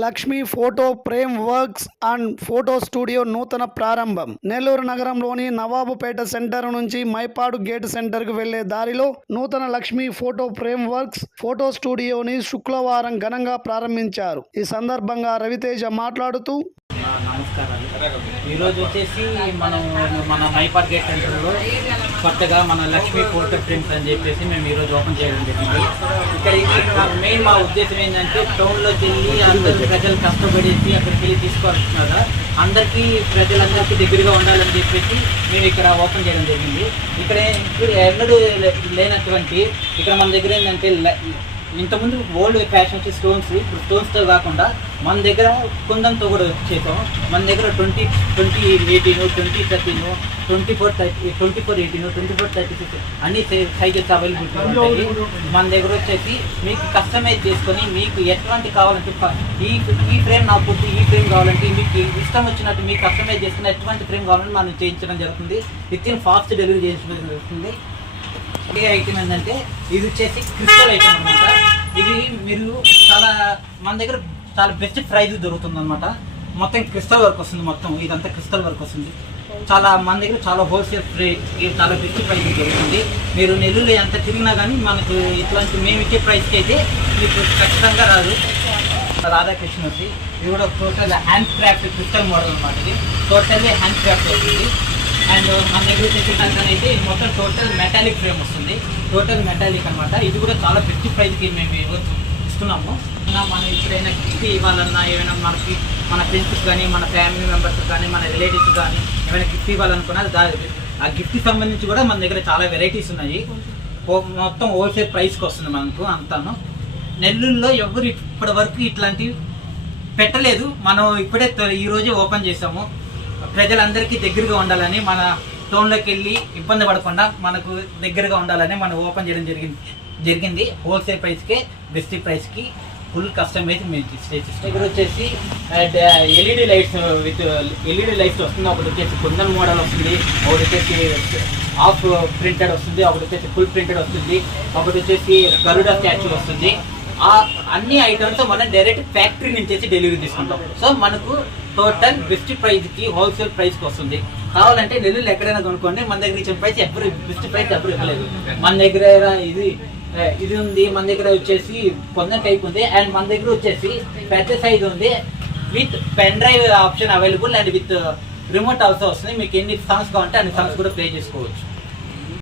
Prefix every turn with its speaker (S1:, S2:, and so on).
S1: Lakshmi photo frame works and photo studio నూతన ప్రారంభం. నెల్లూరు నగరంలోని నవాబుపేట సెంటర్ నుంచి మైపాడు గేట్ సెంటర్కు వెళ్ళే దారిలో నూతన Lakshmi photo frame works photo స్టూడియోని శుక్రవారం ఘనంగా ప్రారంభించారు. ఈ సందర్భంగా రవితేజ మాట్లాడుతూ
S2: నమస్కారం. ఈరోజు వచ్చేసి మనం మన మైపాడు గేట్ సెంటర్లో కొత్తగా మన లక్ష్మీ ఫోటో ప్రింట్స్ అని చెప్పేసి మేము ఈరోజు ఓపెన్ చేయడం జరిగింది. ఇక్కడ మెయిన్ మా ఉద్దేశం ఏంటంటే టౌన్లోకి వెళ్ళి అందరు ప్రజలు కష్టపడేసి అక్కడికి వెళ్ళి తీసుకోవాల్సిన అందరికీ ప్రజలందరికీ దగ్గరగా ఉండాలని చెప్పేసి మేము ఇక్కడ ఓపెన్ చేయడం జరిగింది. ఇక్కడ ఇప్పుడు ఎన్నడూ లేనటువంటి ఇక్కడ మన దగ్గర ఏంటంటే ఇంతకుముందు ఓల్డ్ ఫ్యాషన్ వచ్చి స్టోన్స్ ఇప్పుడు స్టోన్స్తో కాకుండా మన దగ్గర కుందంతో కూడా చేసాం. మన దగ్గర twenty twenty eighteen twenty thirteen twenty four thirty twenty four eighteen twenty four thirty six అన్ని సైజెస్ అవైలబిలిటీ ఉంటాయి. మన దగ్గర వచ్చేసి మీకు కస్టమైజ్ చేసుకొని మీకు ఎటువంటి కావాలంటే ఈ ఈ ఫ్రేమ్ నాకు ఈ ఫ్రేమ్ కావాలంటే మీకు ఇష్టం వచ్చినట్టు మీకు కస్టమైజ్ చేసుకుని ఎటువంటి ఫ్రేమ్ కావాలంటే మనం చేయించడం జరుగుతుంది. విత్ ఇన్ ఫాస్ట్ డెలివరీ చేయించడం జరుగుతుంది. ఏ ఐటమ్ ఏంటంటే ఇది వచ్చేసి క్రిస్టల్ ఐటమ్ అనమాట ఇది మీరు చాలా మన దగ్గర చాలా బెస్ట్ ప్రైజ్ దొరుకుతుంది అనమాట మొత్తం క్రిస్టల్ వర్క్ వస్తుంది మొత్తం. ఇదంతా క్రిస్టల్ వర్క్ వస్తుంది. చాలా మన దగ్గర చాలా హోల్సేల్ ప్రైస్ చాలా బెస్ట్ ప్రైస్ దొరుకుతుంది. మీరు నెల్లూరు ఎంత తిరిగినా కానీ మనకు ఇట్లాంటి మేము ఇచ్చే ప్రైస్కి అయితే మీకు ఖచ్చితంగా రాదు. రాధాకృష్ణ వచ్చి ఇది కూడా total hand craft crystal model అనమాట ఇది. టోటల్లీ హ్యాండ్ క్రాఫ్ట్ అవుతుంది అండ్ మన దగ్గర వచ్చేసి అయితే మొత్తం టోటల్ మెటాలిక్ ఫ్రేమ్ వస్తుంది. టోటల్ మెటాలిక్ అన్నమాట. ఇది కూడా చాలా పెద్ద ప్రైస్కి మేము ఇస్తున్నాము. ఇంకా మనం ఎప్పుడైనా గిఫ్ట్ ఇవ్వాలన్నా ఏమైనా మనకి మన ఫ్రెండ్స్ కానీ మన ఫ్యామిలీ మెంబర్స్ కానీ మన రిలేటివ్స్ కానీ ఏమైనా గిఫ్ట్ ఇవ్వాలనుకున్నా దా ఆ గిఫ్ట్ సంబంధించి కూడా మన దగ్గర చాలా వెరైటీస్ ఉన్నాయి. మొత్తం హోల్సేల్ ప్రైస్కి వస్తుంది మనకు అంతాను. నెల్లూరులో ఎవరు ఇప్పటి వరకు ఇట్లాంటివి పెట్టలేదు. మనం ఇప్పుడే త- ఈ రోజే ఓపెన్ చేసాము. ప్రజలందరికీ దగ్గరగా ఉండాలని మన టౌన్లోకి వెళ్ళి ఇబ్బంది పడకుండా మనకు దగ్గరగా ఉండాలని మనం ఓపెన్ చేయడం జరిగింది. జరిగింది. హోల్సేల్ ప్రైస్కే బెస్ట్ ప్రైస్కి ఫుల్ కస్టమైజ్ మేము చేసిస్తాం ఇక్కడ వచ్చేసి LED lights with LED lights వస్తుంది ఒకటి వచ్చేసి కుందన్ మోడల్ వస్తుంది ఒకటి వచ్చేసి హాఫ్ ప్రింటెడ్ వస్తుంది ఒకటి వచ్చేసి ఫుల్ ప్రింటెడ్ వస్తుంది ఒకటి వచ్చేసి గరుడ స్టాచ్యూ వస్తుంది. ఆ అన్ని ఐటమ్స్ మనం డైరెక్ట్ ఫ్యాక్టరీ నుంచి డెలివరీ తీసుకుంటాం. సో మనకు టోటల్ బెస్ట్ ప్రైస్కి హోల్సేల్ ప్రైస్కి వస్తుంది. కావాలంటే నెల్లూరు ఎక్కడైనా కొనుక్కోండి. మన దగ్గర ఇచ్చిన ప్రైస్ ఎప్పుడు బెస్ట్ ప్రైస్ ఎప్పుడు ఇవ్వలేదు. మన దగ్గర ఇది ఇది ఉంది మన దగ్గర వచ్చేసి కొందరు టైప్ ఉంది. అండ్ మన దగ్గర వచ్చేసి పెద్ద సైజ్ ఉంది. With pen drive option available and with remote also వస్తుంది. మీకు ఎన్ని సాంగ్స్ కావాలంటే అన్ని సాంగ్స్ కూడా ప్లే చేసుకోవచ్చు.